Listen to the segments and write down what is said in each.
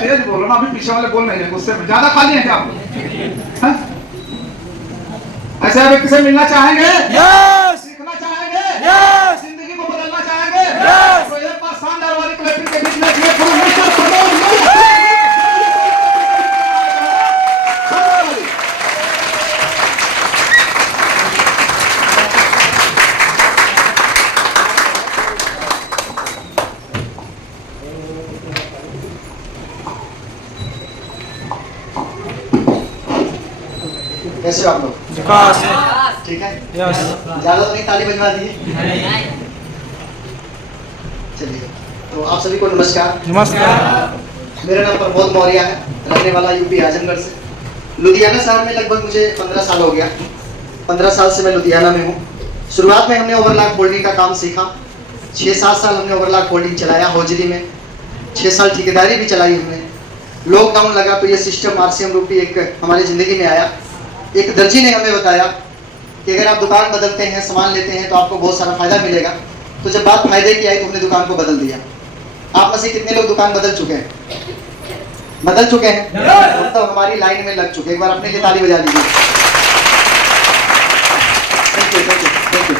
तेज बोलो ना, अभी पीछे वाले बोल नहीं रहे, गुस्से में ज्यादा खाली है क्या आप? हाँ? ऐसे व्यक्ति से मिलना चाहेंगे? यस सीखना चाहेंगे? यस जिंदगी को बदलना चाहेंगे? यस तो एक बार शानदार वाली क्लैपिंग के बीच में एक फुल मिस्टर प्रमोद कैसे हो आप लोग? विकास ठीक है, यस ज्यादा तो नहीं ताली बजवा दी? चलिए, तो आप सभी को नमस्कार। नमस्कार। मेरा नाम प्रमोद मौर्य है, रहने वाला यूपी आजमगढ़ से। लुधियाना शहर में लगभग मुझे 15 साल हो गया। 15 साल से मैं लुधियाना में हूँ। शुरुआत में हमने ओवरलॉक होल्डिंग का काम सीखा। 6-7 साल हमने ओवरलॉक होल्डिंग चलाया होजरी में। 6 साल ठेकेदारी भी चलाई हमने। लॉकडाउन लगा तो ये सिस्टम आरसीएम रूपी एक हमारी ज़िंदगी में आया। एक दर्जी ने हमें बताया कि अगर आप दुकान बदलते हैं, सामान लेते हैं तो आपको बहुत सारा फायदा मिलेगा। तो जब बात फायदे की आई तो हमने दुकान को बदल दिया। आप में से कितने लोग दुकान बदल चुके हैं? बदल चुके हैं? तो हमारी लाइन में लग चुके हैं। एक बार अपने लिए ताली बजा दीजिए। Thank you, thank you, thank you.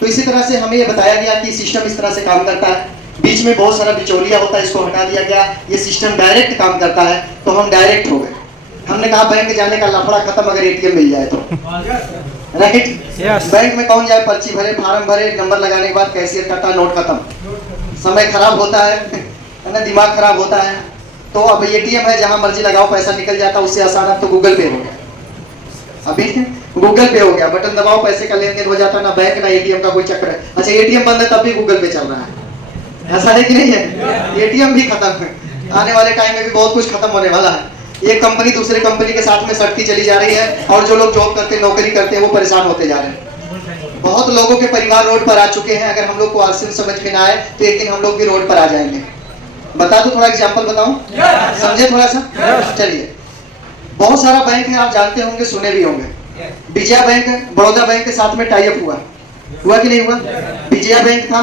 तो इसी तरह से हमें ये बताया गया कि सिस्टम इस तरह से काम करता है। बीच में बहुत सारा बिचौलिया होता है, इसको हटा दिया गया। ये सिस्टम डायरेक्ट काम करता है, तो हम डायरेक्ट हो गए। हमने कहा बैंक जाने का लफड़ा खत्म, अगर एटीएम मिल जाए तो। राइट? बैंक में कौन जाए, पर्ची भरे, फार्म भरे, नंबर लगाने के बाद कैशियर काटा, नोट खत्म। समय खराब होता है ना, दिमाग खराब होता है। तो अब एटीएम है, जहां मर्जी लगाओ पैसा निकल जाता है। उससे आसान अब तो गूगल पे हो गया। अभी गूगल पे हो गया, बटन दबाओ, पैसे का लेन देन हो जाता है। ना बैंक ना एटीएम का कोई चक्कर है। अच्छा, एटीएम बंद है तब भी गूगल पे चल रहा है। ऐसा है कि नहीं है? एटीएम भी खत्म है। आने वाले टाइम में भी बहुत कुछ खत्म होने वाला है। एक कंपनी दूसरे कंपनी के साथ में सटती चली जा रही है, और जो लोग जॉब करते, नौकरी करते हैं, वो परेशान होते जा रहे हैं। बहुत लोगों के परिवार रोड पर आ चुके हैं। अगर हम लोग को आरसीएम समझ में ना आए तो एक दिन हम लोग भी रोड पर आ जाएंगे। बता दूं, थोड़ा एग्जांपल बताऊं? समझे थोड़ा सा? चलिए, बहुत सारा बैंक है, आप जानते होंगे, सुने भी होंगे। विजया बैंक, बड़ौदा बैंक के साथ में टाई अप हुआ कि नहीं हुआ? विजया बैंक था,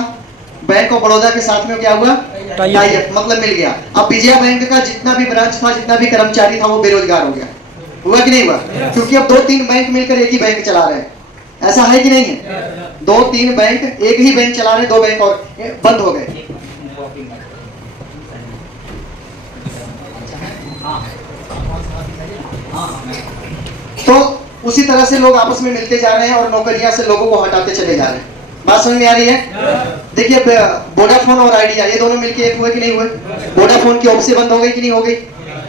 बैंक ऑफ बड़ौदा के साथ में क्या हुआ? टाई अप, मतलब मिल गया। अब विजया बैंक का जितना भी ब्रांच था, जितना भी कर्मचारी था, वो बेरोजगार हो गया। हुआ कि नहीं हुआ? क्योंकि अब 2-3 बैंक मिलकर एक ही बैंक चला रहे हैं। ऐसा है कि नहीं है? 2-3 बैंक एक ही बैंक चला रहे, 2 बैंक और बंद हो गए। तो उसी तरह से लोग आपस में मिलते जा रहे हैं और नौकरियां से लोगों को हटाते चले जा रहे हैं। बात समझ में आ रही है? देखिए, वोडाफोन और आइडिया, ये दोनों मिलके एक हुए कि नहीं हुए? वोडाफोन की ऑफिसें बंद हो गई कि नहीं हो गई?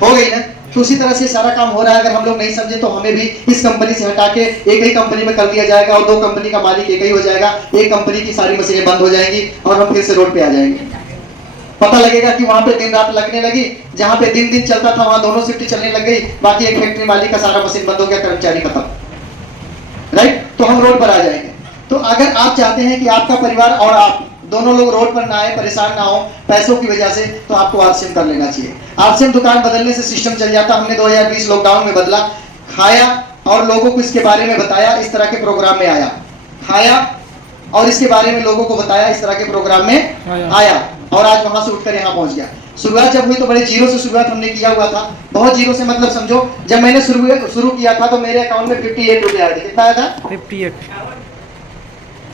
हो गई ना। तो उसी तरह से सारा काम हो रहा है। अगर हम लोग नहीं समझे तो हमें भी इस कंपनी से हटा के एक ही कंपनी में कर दिया जाएगा, और 2 कंपनी का मालिक एक ही हो जाएगा। एक कंपनी की सारी मशीनें बंद हो जाएंगी और हम फिर से रोड पे आ जाएंगे। पता लगेगा कि वहां पे दिन रात लगने लगी। जहां पे दिन चलता था, वहां दोनों शिफ्ट चलने लग गई। बाकी एक फैक्ट्री मालिक का सारा मशीन बंद हो गया, कर्मचारी खत्म। राइट? तो हम रोड पर आ जाएंगे। तो अगर आप चाहते हैं कि आपका परिवार और आप दोनों लोग रोड पर ना आए, परेशान ना हो पैसों की वजह से, तो आपको आरसीएम कर लेना चाहिए। आरसीएम दुकान बदलने से सिस्टम चल जाता। हमने 2020 लॉकडाउन में बदला, खाया और लोगों को इसके बारे में बताया। इस तरह के प्रोग्राम में आया, खाया और इसके बारे में लोगों को बताया, इस तरह के प्रोग्राम में आया, और आज वहां से उठकर यहाँ पहुंच गया। शुरुआत जब हुई तो बड़े जीरो से शुरुआत हमने किया हुआ था। बहुत जीरो से मतलब समझो, जब मैंने शुरू किया था तो मेरे अकाउंट में 58 रुपए आए थे। कितना आया था?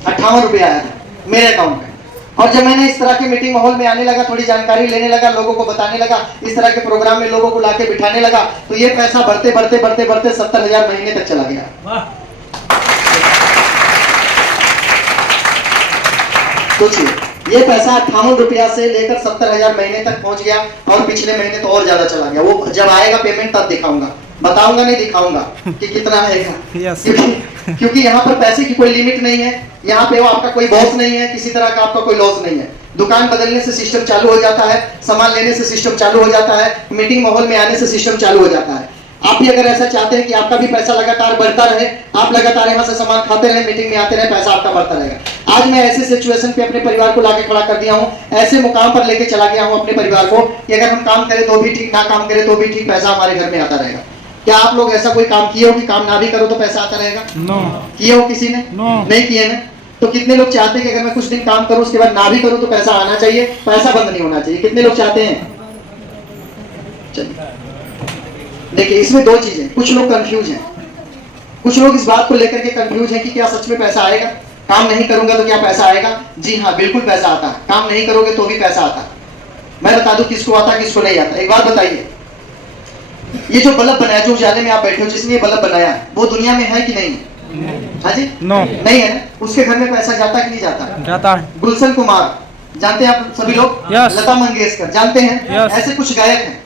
58 रुपए आया था मेरे अकाउंट में। और जब मैंने इस तरह के मीटिंग माहौल में आने लगा, थोड़ी जानकारी लेने लगा, लोगों को बताने लगा, इस तरह के प्रोग्राम में लोगों को लाके बिठाने लगा, तो ये पैसा बढ़ते बढ़ते बढ़ते बढ़ते 70,000 महीने तक चला गया। सोचिए, ये पैसा 58 रुपया से लेकर 70,000 महीने तक पहुंच गया, और पिछले महीने तो और ज्यादा चला गया। वो जब आएगा पेमेंट तब दिखाऊंगा, बताऊंगा नहीं, दिखाऊंगा कि कितना आएगा। क्योंकि यहाँ पर पैसे की कोई लिमिट नहीं है। यहाँ पे वो आपका कोई बॉस नहीं है, किसी तरह का आपका कोई लॉस नहीं है। दुकान बदलने से सिस्टम चालू हो जाता है, सामान लेने से सिस्टम चालू हो जाता है, मीटिंग माहौल में आने से सिस्टम चालू हो जाता है। आप भी अगर ऐसा चाहते हैं कि आपका भी पैसा लगातार बढ़ता रहे, आप लगातार यहाँ से सामान खाते रहे, मीटिंग में आते रहे, पैसा आपका बढ़ता रहेगा। आज मैं ऐसे सिचुएशन पे अपने परिवार को लाके खड़ा कर दिया हूँ, ऐसे मुकाम पर लेके चला गया हूँ अपने परिवार को कि अगर हम काम करें तो भी ठीक, ना काम करें तो भी ठीक, पैसा हमारे घर में आता रहेगा। क्या आप लोग ऐसा कोई काम किए हो कि काम ना भी करो तो पैसा आता रहेगा? नो। किए हो किसी ने? नहीं किए ना। तो कितने लोग चाहते हैं कि अगर मैं कुछ दिन काम करूं उसके बाद ना भी करूं तो पैसा आना चाहिए, पैसा बंद नहीं होना चाहिए? कितने लोग चाहते हैं? चलिए देखिए, इसमें दो चीजें, कुछ लोग कंफ्यूज हैं, कुछ लोग इस बात को लेकर के कंफ्यूज हैं कि क्या सच में पैसा आएगा, काम नहीं करूंगा तो क्या पैसा आएगा। जी हाँ, बिल्कुल पैसा आता है, काम नहीं करोगे तो भी पैसा आता है। मैं बता दूं किसको आता किसको नहीं आता। एक बात बताइए, ये जो बल्ब बनाया, जो उजाले में आप बैठे हो, जिसने ये बल्ब बनाया, वो दुनिया में है कि नहीं? हाँ जी, नो, नहीं है ना। उसके घर में पैसा जाता कि नहीं जाता? जाता है। गुलशन कुमार जानते हैं आप सभी लोग? Yes. लता मंगेशकर जानते हैं? Yes. ऐसे कुछ गायक हैं।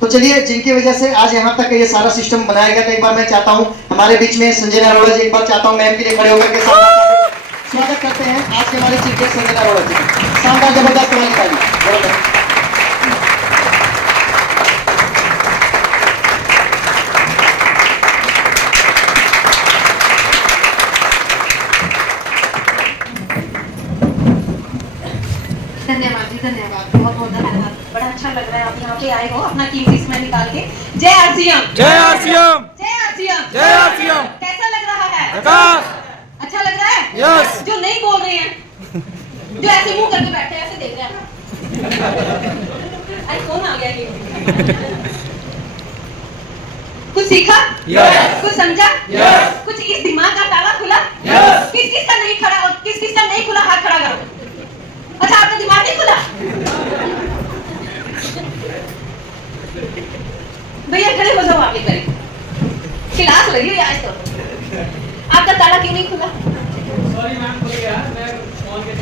तो चलिए, जिनकी वजह से आज यहाँ तक ये सारा सिस्टम बनाया गया था। एक बार मैं चाहता हूँ हमारे बीच में संजय अरोड़ा जी, एक बार चाहता हूँ मैम के लिए खड़े होकर के स्वागत करते हैं आज के हमारे चीफ गेस्ट संजय अरोड़ा जी। शानदार जबरदस्त वाली ताली। धन्यवाद जी, धन्यवाद, बहुत बहुत धन्यवाद। बड़ा अच्छा लग रहा है आप यहाँ पे आए हो अपना कीमती समय निकाल के। जय आरसीएम, जय आरसीएम, जय आरसीएम, जय आरसीएम। कैसा लग रहा है? झकास। अच्छा लग रहा है? यस। जो नहीं बोल रहे हैं, जो ऐसे मुंह करके बैठे हैं, ऐसे देख रहे हैं। अरे कौन आ गया ये? कुछ सीखा? यस। कुछ समझा? यस। कुछ इस दिमाग का ताला खुला? यस। किस किस का नहीं खड़ा और किस किस का नहीं खुला, हाथ खड़ा करो। अच्छा, आपका दिमाग नहीं खुला? भैया खड़े हो जाओ, आगे करें, क्लास लगी हुई आज तो। आपका ताला क्यों नहीं खुला? सॉरी मैम, खुल गया, मैं फोन के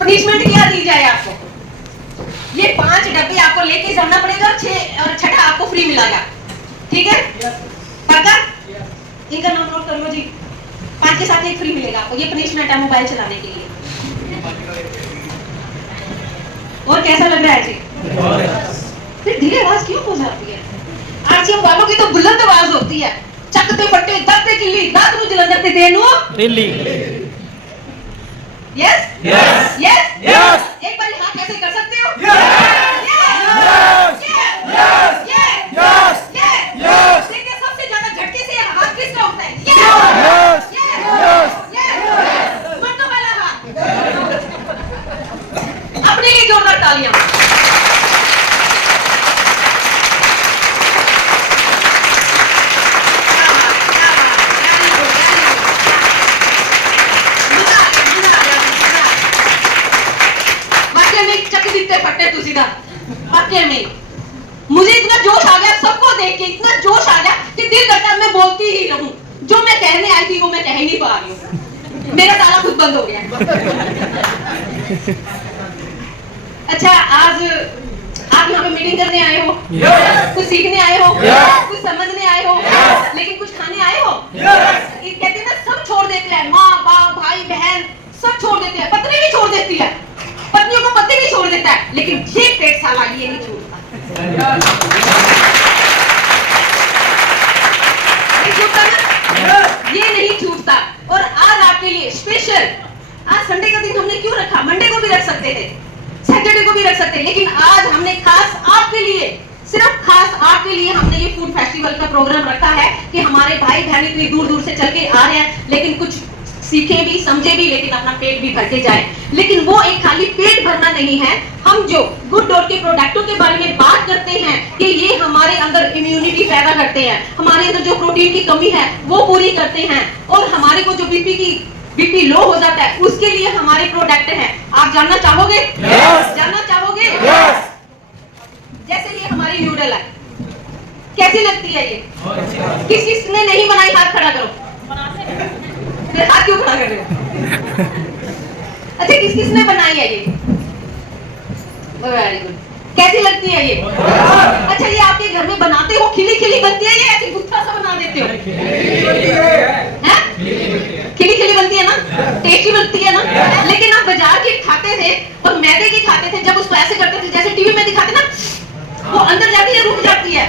पनिशमेंट क्या दी जाए आपको? ये 5 डब्बे आपको लेके जाना पड़ेगा और 6 और छठा आपको फ्री मिलेगा, ठीक है? पक्का? इनका नाम नोट कर लो जी। 5 के साथ एक फ्री मिलेगा आपको। ये पनिशमेंट है मोबाइल चलाने के लिए। और कैसा लग रहा है जी? फिर धीरे आवाज क्यों हो जाती है? आरसीएम वालों की तो बुलंद आवाज होती है। चकते फट्टे दबते किल्ली दात नु जलंधर ते देनु। Delhi. Yes yes yes yes. एक बार हाथ कैसे कर सकते हो? Yes yes yes yes yes yes. देखिए, सबसे ज्यादा झटके से हाथ किसका होता है? Yes yes yes. मत दो पहला हाथ। अपने लिए जोरदार तालियां। मुझे इतना जोश आ गया सबको देख के, इतना जोश आ गया कि दिल करता है मैं बोलती ही रहूं। जो मैं कहने आई थी वो मैं कह ही नहीं पा रही हूँ। मेरा ताला खुद बंद हो गया। अच्छा, आज आप यहाँ पे मीटिंग करने आए हो, कुछ सीखने आए हो, कुछ समझने आए हो, लेकिन कुछ खाने आए हो। ये कहते हैं ना, सब छोड़ देते हैं, माँ बाप भाई बहन सब छोड़ देते हैं, पत्नी भी छोड़ देती है, पत्नियों को पति भी छोड़ देता है, लेकिन ये पेट साला ये नहीं छोड़ता। ये नहीं छूटता। और आज आपके लिए स्पेशल, आज संडे का दिन हमने क्यों रखा? मंडे को भी रख सकते थे, सैटरडे को भी रख सकते, लेकिन आज हमने खास आपके लिए, सिर्फ खास आपके लिए हमने ये फूड फेस्टिवल का प्रोग्राम रखा है कि हमारे भाई बहन इतनी दूर दूर से चल के आ रहे हैं, लेकिन कुछ सीखे भी समझे भी, लेकिन अपना पेट भी भर के जाए। लेकिन वो एक खाली पेट भरना नहीं है। हम जो गुड डॉट के प्रोडक्टों के बारे में बात करते हैं कि ये हमारे अंदर इम्यूनिटी पैदा करते हैं, हमारे अंदर जो प्रोटीन की कमी है वो पूरी करते हैं, और हमारे को जो बीपी लो हो जाता है उसके लिए हमारे प्रोडक्ट हैं। आप जानना चाहोगे? जानना चाहोगे? जैसे ये हमारी न्यूडल है, कैसी लगती है ये? किसने नहीं बनाई? हाथ खड़ा करो। हाथ क्यों खड़ा कर रहे हो? अच्छा, किसने बनाई है ये? Very good. कैसी लगती है ये? अच्छा, ये आपके घर में बनाते हो, खिली खिली बनती है या ऐसे गुत्था सा बना देते हो? खिली खिली बनती है ना, टेस्टी बनती है ना। लेकिन आप बाजार की खाते थे और मैदे की खाते थे, जब उसको ऐसे करते थे जैसे टीवी में दिखाते ना, वो अंदर जाती है, रुक जाती है?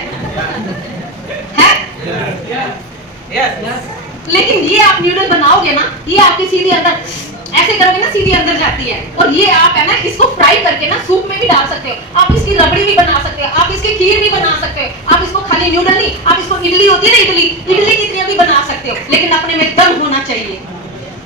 लेकिन ये आप न्यूडल बनाओगे ना, ये आपकी सीधी अंदर ऐसे करोगे ना, सीधी अंदर जाती है। और ये आप है ना, इसको फ्राई करके ना सूप में भी डाल सकते हो, आप इसकी रबड़ी भी बना सकते हो, आप इसकी खीर भी बना सकते हो, आप इसको खाली न्यूडल नहीं, आप इसको इडली होती है ना, इडली की तरह भी बना सकते हो, लेकिन अपने में दम होना चाहिए।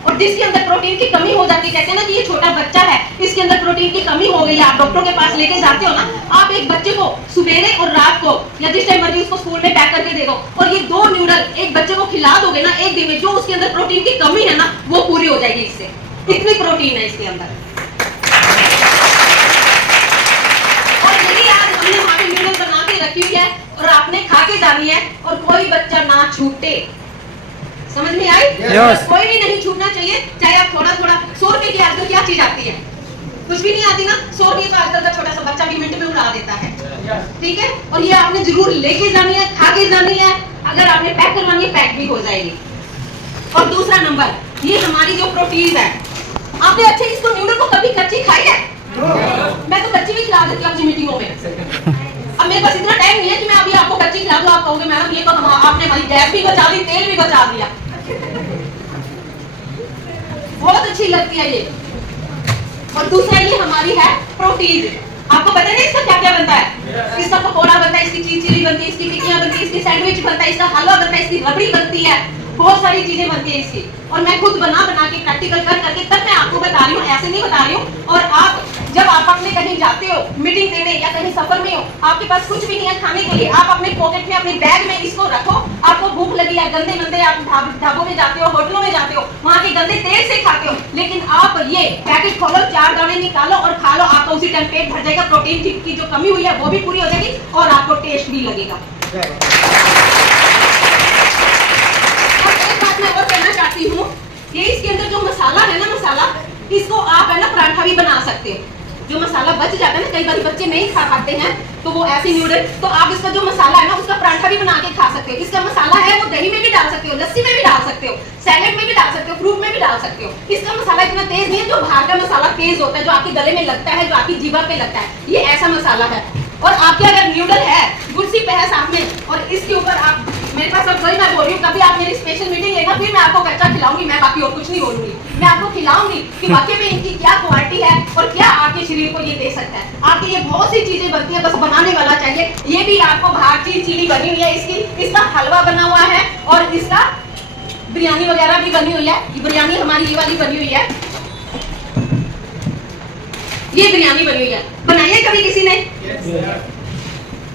और जिसके अंदर प्रोटीन की कमी हो जाती है, कहते हैं ना कि ये छोटा बच्चा है, इसके अंदर प्रोटीन की कमी हो गई है, आप डॉक्टर के पास लेके जाते हो ना, आप एक बच्चे को सवेरे और रात को या जिस टाइम मर्जी उसको स्कूल में पैक करके दे दो और ये 2 न्यूडल एक बच्चे को खिला दोगे ना एक दिन में, जो उसके अंदर प्रोटीन की कमी है ना वो पूरी हो जाएगी इससे। इतनी प्रोटीन है इसके अंदर। और यही आज हमने हमारी न्यूडल बना के रखी हुई है और आपने खा के जानी है और कोई बच्चा ना छूटे। समझ में आई? Yes. कोई भी नहीं छूटना चाहिए, चाहे आप थोड़ा थोड़ा। 100 रुपए की आजकल क्या चीज आती है? कुछ भी नहीं आती ना। 100 रुपए तो आजकल का छोटा सा बच्चा भी मिनट में उड़ा देता है। ठीक है, और ये आपने जरूर लेके जानी है, खा के जानी है। अगर आपने पैक करवानी है पैक भी हो जाएगी। और दूसरा नंबर, ये हमारी जो प्रोटीन है, आपने अच्छे इसको न्यूडल को कभी कच्ची खाई है? मैं तो कच्ची भी खिला देती हूँ आपकी मीटिंगों में। अब मेरे पास इतना टाइम नहीं है कि मैं अभी आपको कच्ची खिला दूं, आप कहोगे मैडम ये तो आपने हमारी गैस भी बचा दी, तेल भी बचा दिया। बहुत अच्छी लगती है ये। और दूसरा ये हमारी है प्रोटीन। आपको पता है इसका क्या क्या बनता है? इसका पकौड़ा बनता है, इसकी चीज चिली बनती है, इसकी टिक्कियां बनती है, इसकी सैंडविच बनता है, इसका हलवा बनता है, इसकी रबड़ी बनती है, बहुत सारी चीजें बनती है इसकी। और मैं खुद बना के प्रैक्टिकल कर करके तब मैं आपको बता रही हूँ, ऐसे नहीं बता रही हूँ। और आप जब आप अपने कहीं जाते हो मीटिंग देने या कहीं सफर में हो, आपके पास कुछ भी नहीं है खाने के लिए, आप अपने पॉकेट में अपने बैग में इसको रखो। आपको भूख लगी है, गंदे गंदे आप ढाबों में जाते हो, होटलों में जाते हो, वहाँ के गंदे तेल से खाते हो, लेकिन आप ये पैकेट खोलो, 4 दाने निकालो और खा लो, आपका उसी टाइम पेट भर जाएगा। प्रोटीन की जो कमी हुई है वो भी पूरी हो जाएगी और आपको टेस्ट भी लगेगा। मैं और कहना चाहती हूँ, ये इसके अंदर जो मसाला है ना, मसाला इसको आप है ना पराठा भी बना सकते हो। जो मसाला बच जाता है ना, कई बार बच्चे नहीं खा पाते हैं तो वो ऐसी न्यूडल, तो आप इसका जो मसाला है ना उसका पराठा भी बना के खा सकते हो। इसका मसाला है वो दही में भी डाल सकते हो, लस्सी में भी डाल सकते हो, सैलेड में भी डाल सकते हो, फ्रूट में भी डाल सकते हो। इसका मसाला इतना तेज नहीं है, जो बाहर का मसाला तेज होता है, जो आपके गले में लगता है, जो आपकी जीवा पे लगता है, ये ऐसा मसाला है। और आपके अगर न्यूडल है गुड़सी पे है साथ में और इसके ऊपर आप, मेरे पास अब वही मैं बोल रही हूँ, कभी आप मेरी स्पेशल मीटिंग लेना, फिर मैं आपको कच्चा खिलाऊंगी, मैं बाकी और कुछ नहीं बोलूंगी। मैं आपको खिलाऊंगी कि वाकई में इनकी क्या क्वालिटी है और क्या आपके शरीर को ये दे सकता है। आपके ये बहुत सी चीजें बनती है, बस बनाने वाला चाहिए। ये भी आपको बाहर चीज चिली बनी हुई है, इसका हलवा बना हुआ है और इसका बिरयानी वगैरह भी बनी हुई है। बिरयानी हमारी ये वाली बनी हुई है, ये बिरयानी बनी हुई है। बनाइए कभी किसी ने?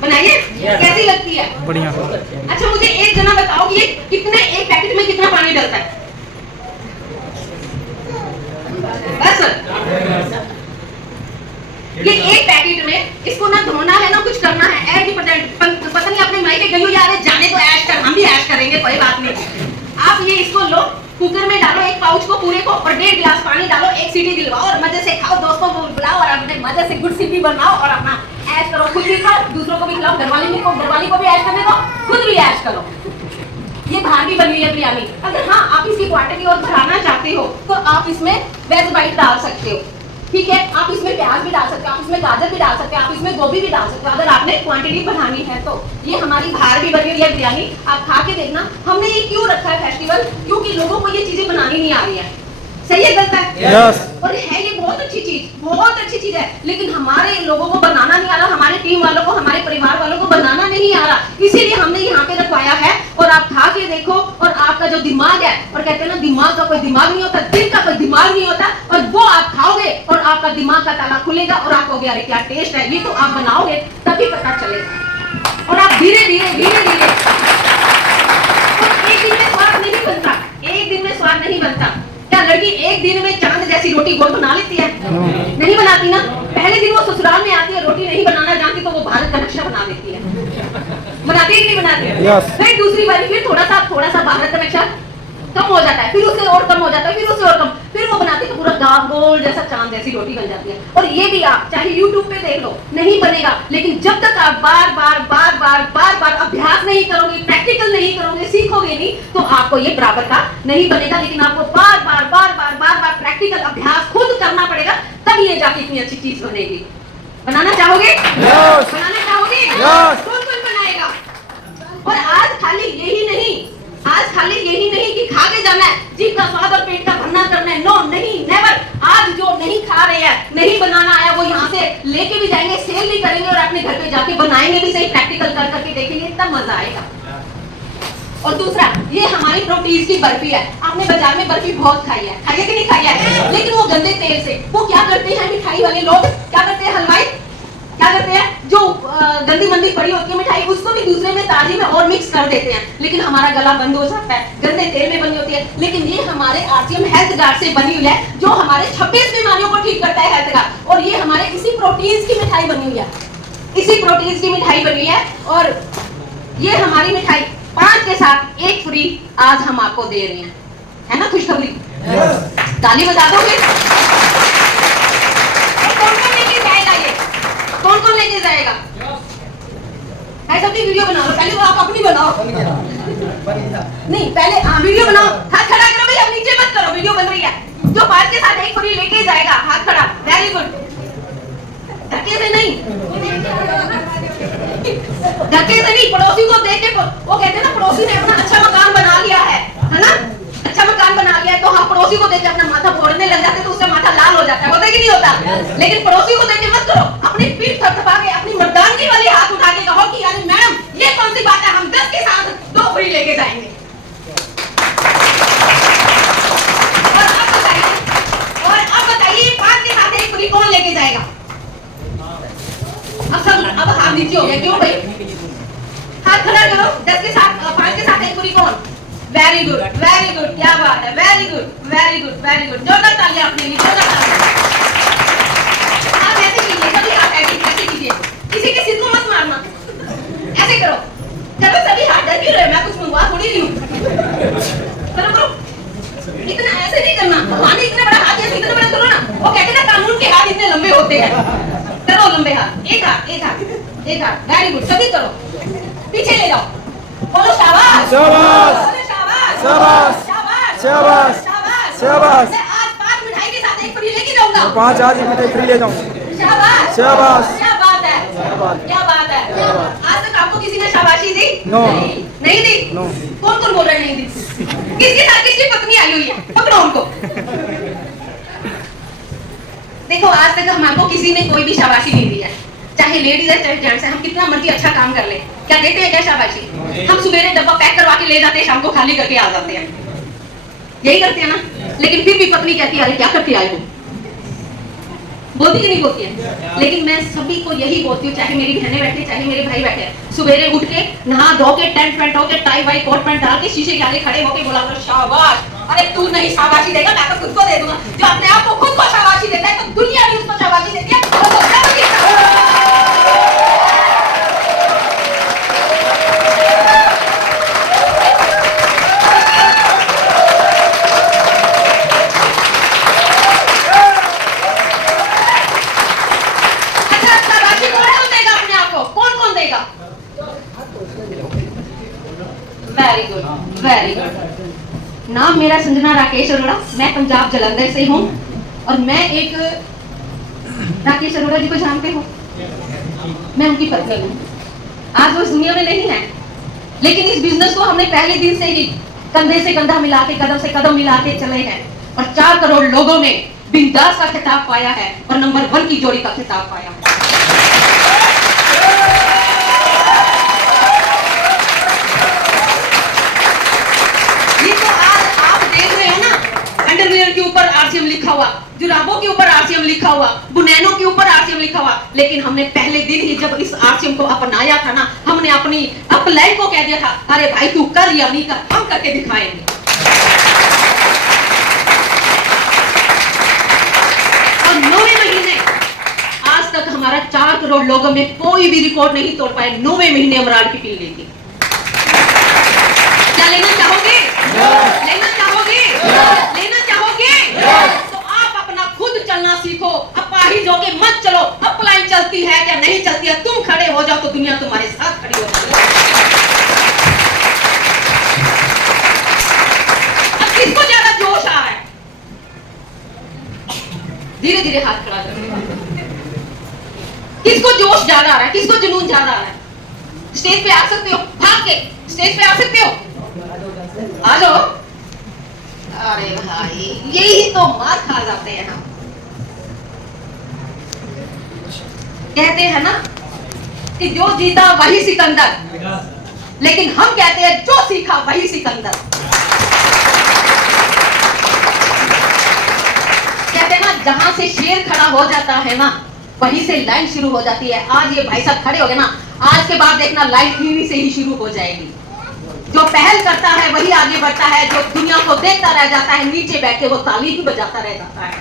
बनाइए, कैसी लगती है? बढ़िया। अच्छा मुझे एक जना बताओ कि ये कितने, एक पैकेट में कितना पानी डलता है? बस ये एक पैकेट में इसको ना धोना है ना कुछ करना है, ऐड पता नहीं अपने मायके गई हो यार, जाने तो ऐश कर, हम भी ऐश करेंगे, कोई बात नहीं। आप ये इसको लो, कुकर में डालो एक पाउच को पूरे को और 1.5 गिलास पानी डालो, एक सीटी दिलवाओ और मजे से खाओ, दोस्तों को बुलाओ और अपने मजे से गुड़सी भी बनाओ और अपना ऐश करो। खुद भी खाओ, दूसरों को भी खिलाओ, घरवाली को भी ऐश करने दो, खुद भी ऐश करो। ये बाहर भी बनी हुई है बिरयानी। अगर हाँ आप इसकी क्वांटिटी और बढ़ाना चाहते हो तो आप इसमें वेज बाइट डाल सकते हो, ठीक है। आप इसमें प्याज भी डाल सकते हो, आप इसमें गाजर भी डाल सकते हो, आप इसमें गोभी भी डाल सकते हो, अगर आपने क्वांटिटी बढ़ानी है तो। ये हमारी बाहर भी बनी हुई है बिरयानी, आप खा के देखना। हमने ये क्यों रखा है फेस्टिवल? क्योंकि लोगों को ये चीजें बनानी नहीं आ रही है। सही है गलत है? Yes. और है ये बहुत अच्छी चीज, बहुत अच्छी चीज है, लेकिन हमारे लोगों को बनाना नहीं आ रहा, हमारे टीम वालों को, हमारे परिवार वालों को बनाना नहीं आ रहा, इसीलिए हमने यहाँ पे रखवाया है। और आप खा के देखो और आपका जो दिमाग है, और कहते हैं ना दिमाग का कोई दिमाग नहीं होता, दिल का कोई दिमाग नहीं होता, और वो आप खाओगे और आपका दिमाग का ताला खुलेगा और आप कहोगे अरे क्या टेस्ट है। ये तो आप बनाओगे तभी पता चलेगा। और आप धीरे धीरे धीरे धीरे, एक दिन में स्वाद नहीं बनता, एक दिन में स्वाद नहीं बनता। क्या लड़की एक दिन में चांद जैसी रोटी गोल बना लेती है? नहीं बनाती ना। पहले दिन वो ससुराल में आती है, रोटी नहीं बनाना जानती तो वो भारत का नक्शा बना देती है। बनाती है कि नहीं बनाती है? Yes. फिर दूसरी बारी फिर थोड़ा सा भारत का नक्शा कम हो जाता है, फिर उससे और कम हो जाता है, फिर उससे और कम, फिर वो बनाती है तो पूरा गोल जैसा चांद जैसी रोटी बन जाती है। और ये भी आप चाहे YouTube पे देख लो, नहीं बनेगा, लेकिन जब तक आप बार बार अभ्यास नहीं करोगे, प्रैक्टिकल नहीं करोगे, सीखोगे नहीं, तो आपको ये बराबर का नहीं बनेगा। लेकिन आपको बार बार प्रैक्टिकल अभ्यास खुद करना पड़ेगा, तब ये जाके इतनी अच्छी चीज बनेगी। बनाना चाहोगे? Yes. बनाना चाहोगे? Yes. कौन बनाएगा? और आज खाली यही नहीं कि खा के जाना है, जीभ का स्वाद और पेट का भरना करना है, नो, नहीं, नेवर। आज जो नहीं खा रहे हैं, नहीं बनाना आया, वो यहाँ से लेके भी जाएंगे, सेल भी करेंगे और अपने घर पे जाके बनाएंगे भी सही, प्रैक्टिकल कर करके देखेंगे, तब मजा आएगा। और दूसरा, ये हमारी प्रोटीन की बर्फी है। आपने बाजार में बर्फी बहुत खाई है कि नहीं खाई है? लेकिन वो गंदे तेल से, वो क्या करते हैं मिठाई वाले लोग, क्या करते हैं हलवाई, क्या करते हैं, जो गंदी मंदी पड़ी होती है मिठाई, उसको भी दूसरे में ताजी में और मिक्स कर देते हैं। लेकिन हमारा गला बंद हो जाता है, गंदे तेल में बनी होती है। लेकिन ये हमारे आरसीएम हेल्थ गार्ड से बनी हुई है, जो हमारे 26 बीमारियों को ठीक करता है हेल्थ गार्ड। और ये हमारे इसी प्रोटीन की मिठाई बनी हुई है, इसी प्रोटीन की मिठाई बनी है। और ये हमारी मिठाई 5 के साथ 1 फ्री आज हम आपको दे रहे हैं, है ना खुशखबरी? ताली बजा दोगे? कौन कौन लेके जाएगा ये? कौन कौन लेके जाएगा? ऐसा भी वीडियो बना लो, पहले वो आप अपनी बनाओ। नहीं पहले वीडियो बनाओ, हाथ खड़ा करो भैया, नीचे मत करो, वीडियो बन रही है। जो 5 के साथ 1 फ्री लेके जाएगा, हाथ खड़ा, वेरी गुड। धक्के से नहीं, धक्के से नहीं, पड़ोसी को देख के, वो कहते हैं ना पड़ोसी ने अपना अच्छा मकान बना लिया है ना, अच्छा मकान बना लिया है, तो हम पड़ोसी को देख के अपना माथा फोड़ने लग जाते, तो उसका माथा लाल हो जाता है, होता है कि नहीं होता? लेकिन पड़ोसी को देख के मत करो, अपनी पीठ थपथपा के, अपनी मर्दानगी वाली हाथ उठा के कहो कि यार मैडम ये कौन सी बात है, हम 10 के साथ 2 फ्री लेके जाएंगे। और अब बताइए 5 के साथ 1 फ्री कौन लेके जाएगा? अब हाथ नीचे हो गया, क्यों भाई? हाथ खड़ा करो, 10 के साथ 5 के साथ 1 फ्री कौन? वेरी गुड, वेरी गुड, क्या बात है, very good, very good, very good. जोरदार तालियां अपने लिए, जोरदार तालियां। आप ऐसे कीजिए, सभी हाथ ऐसे कीजिए, किसी के सिर को मत मारना, ऐसे करो, चलो सभी हाथ। डर क्यों रहे? मैं कुछ मंगवा थोड़ी रही हूँ, करो करो, इतना ऐसे नहीं करना, भगवान ने इतना बड़ा हाथ दिया, इतना बड़ा करो ना। वो कहते हैं ना कानून के हाथ इतने लंबे होते हैं, करो लंबे हाथ, एक हाथ, एक हाथ, एक हाथ, वेरी गुड, सभी करो, पीछे ले जाओ, बोलो शाबाश, शाबाश, बोलो शाबाश, शाबाश, शाबाश, शाबाश, शाबाश, शाबाश। मैं आज 5 मिठाई के साथ 1 फ्री लेके जाऊंगा। 5 आज की मिठाई फ्री ले जाऊंगा। शाबाश, शाबाश, क्या बात है, क्या बात है। आज तक आपको किसी ने शाबाशी दी? नो, नहीं दी। नो। कौन कौन बोल रहे हैं नहीं दी? किसके साथ किसकी पत्नी आई हुई है? पकड़ो उनको। देखो आज तक हमको किसी ने कोई भी शाबाशी नहीं दी है, चाहे लेडीज है चाहे जेंट्स है। हम कितना मर्जी अच्छा काम कर ले, क्या देते हैं क्या शाबाशी? हम सुबह डब्बा पैक करवा के ले जाते हैं, शाम को खाली करके आ जाते हैं, यही करते हैं ना। लेकिन फिर भी पत्नी कहती है अरे क्या करके आए हो, बोलती कि नहीं बोलती है? लेकिन मैं सभी को यही बोलती हूँ, चाहे मेरी बहनें बैठे चाहे मेरे भाई बैठे, सुबह उठ के नहा धो के टेंट पेंट होके टाई वाई कोट पैंट डाल के शीशे के आगे खड़े होके बोला करो शाबाश। अरे तू नहीं शाबाशी देगा, मैं तो खुद को दे दूंगा। जो अपने आप को खुद को शाबाशी देता है तो दुनिया भी उसको शाबाशी देती है। तो वो शाबाशी वेरी गुड, वेरी गुड। नाम मेरा संजना राकेश अरोड़ा, मैं पंजाब जलंधर से हूँ और मैं एक राकेश अरोड़ा जी को जानते हो, मैं उनकी पत्नी हूँ। आज वो इस दुनिया में नहीं है, लेकिन इस बिजनेस को हमने पहले दिन से ही कंधे से कंधा मिला के, कदम से कदम मिला के चले हैं और 4 करोड़ लोगों ने बिंदास का खिताब पाया है और नंबर 1 की जोड़ी का खिताब पाया है। अंडरवियर के ऊपर आरसीएम लिखा हुआ, जुराबों के ऊपर आरसीएम लिखा हुआ, बुनैनों के ऊपर आरसीएम लिखा हुआ, लेकिन हमने पहले दिन ही जब इस आरसीएम को अपनाया था ना, हमने अपनी अपलाइन को कह दिया था अरे भाई तू कर या नहीं कर, हम करके दिखाएंगे। और 9वें महीने आज तक हमारा 4 करोड़ लोगों में कोई भी रिकॉर्ड नहीं तोड़ पाए। 9वें महीने हम राड की पील लेंगे। क्या लेना चाहोगे? लेना चाहोगे? लेना चाहोगे? तो आप अपना खुद चलना सीखो, अपाहिज होके मत चलो। अपलाइन चलती है या नहीं चलती है, तुम खड़े हो जाओ तो दुनिया तुम्हारे साथ खड़ी हो जाएगी। अब किसको ज्यादा जोश आ रहा है? धीरे धीरे हाथ खड़ा करो। किसको जोश ज्यादा आ रहा है, किसको जुनून ज्यादा आ रहा है? स्टेज पे आ सकते हो, भाग के स्टेज पे आ सकते हो, आ जाओ। अरे भाई यही तो मार खा जाते हैं हम। कहते हैं ना कि जो जीता वही सिकंदर, लेकिन हम कहते हैं जो सीखा वही सिकंदर। कहते हैं ना, जहां से शेर खड़ा हो जाता है ना, वहीं से लाइन शुरू हो जाती है। आज ये भाई साहब खड़े हो गए ना, आज के बाद देखना लाइन इन्हीं से ही शुरू हो जाएगी। जो पहल करता है वही आगे बढ़ता है, जो दुनिया को देखता रह जाता है नीचे बैठ के वो ताली ही बजाता रह जाता है।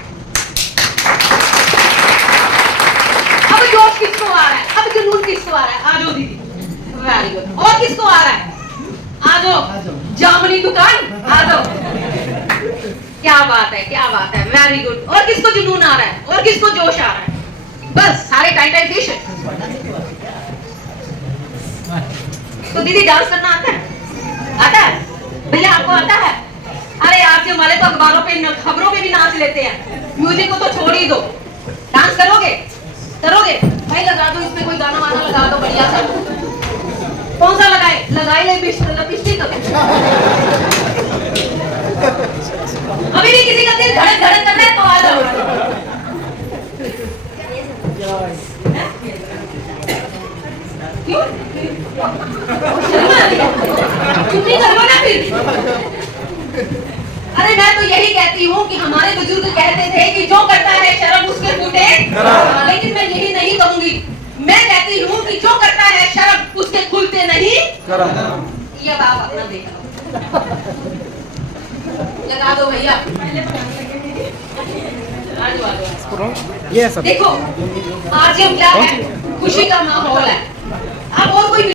अब जोश किसको आ रहा है, अब जुनून किसको आ रहा है? आ जाओ दीदी, वेरी गुड। और किसको आ रहा है? आ जाओ, जामनी दुकान आ जाओ। क्या बात है, क्या बात है, वेरी गुड। और किसको जुनून आ रहा है, और किसको जोश आ रहा है? बस सारे टाइम फिश है। तो दीदी डांस करना आता है? आता है भैया, आपको आता है? अरे आपके हमारे तो अखबारों पे खबरों पे भी नाच लेते हैं, म्यूजिक को तो छोड़ ही दो। डांस करोगे? करोगे भाई? लगा दो इसमें कोई गाना वाना लगा दो बढ़िया सा। कौन सा लगाए? लगाए लिपस्टिक। अभी भी किसी का दिल धड़क धड़क कर रहा है तो आ जाओ। क्यों? चुप नहीं करो ना फिर। अरे मैं तो यही कहती हूँ कि हमारे बुजुर्ग कहते थे कि जो करता है शर्म उसके फूटे, लेकिन मैं यही नहीं कहूंगी। मैं कहती हूँ कि जो करता है शर्म उसके खुलते नहीं। ये बात अपना देख लो। लगा दो भैया। ये सब देखो आज हम क्या है, खुशी का माहौल है। अब और कोई